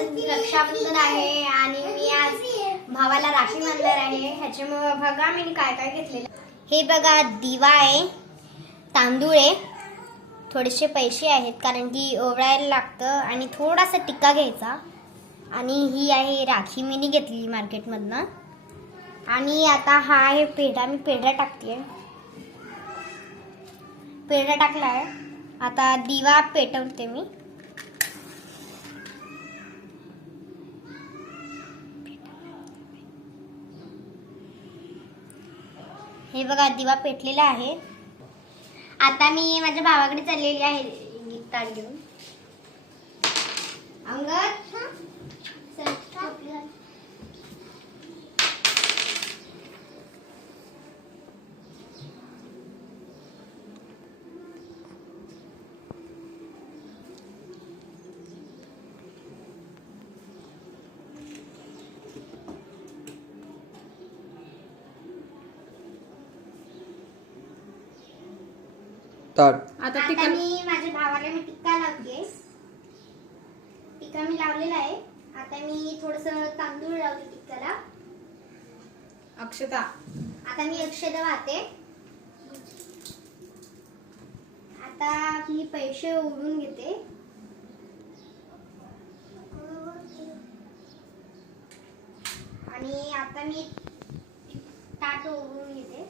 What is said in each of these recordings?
रक्षाबंधन आहे आणि मी आज भावाला राखी बांधणार आहे. ह्याच्यामुळे बघा मी काय काय घेतलेलं. हे बघा दिवा आहे तांदूळ आहे. थोडेसे पैसे आहेत कारण की ओवळायला लागतं आणि थोडासा टिक्का घ्यायचा. आणि ही आहे राखी मीनी घेतली मार्केटमधनं. आणि आता हा आहे पेढा मी पेढा टाकते पेढा टाकला आहे आता दिवा पेटवते मी. हे बघा दिवा पेटलेला आहे. आता मी माझ्या भावाकडे चाललेली आहे गीत ताट घेऊन. अंगत ताट आता मी माझ्या भावाला मी टिक्का लावते टिक्का मी लावलेला आहे. आता मी थोडस तांदूळ लावते टिक्काला. अक्षता. आता मी अक्षद वाहते. आता मी पैसे ओढून घेते. आणि आता मी ताट ओढून घेते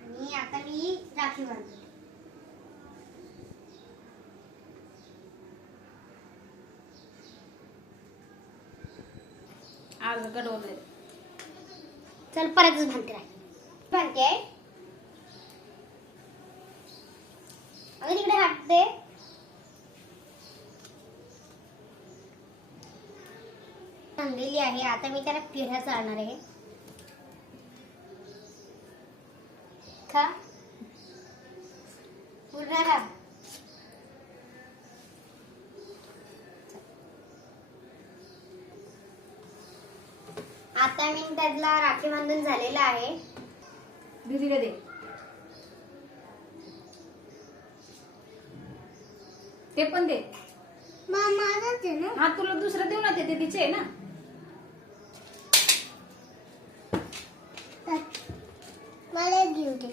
आणि आता मी राखी बांधते आज चल परतच भांडते राखी अगं तिकडे दे बांधलेली आहे आता मी त्याला पिढ्या चालणार आहे. खा आता मी त्याला राखी बांधून झालेला आहे. दीदीला दे. ते पण दे. हा तुला दुसरं देऊ ना ते ते तिचे आहे ना. मला घेऊ दे.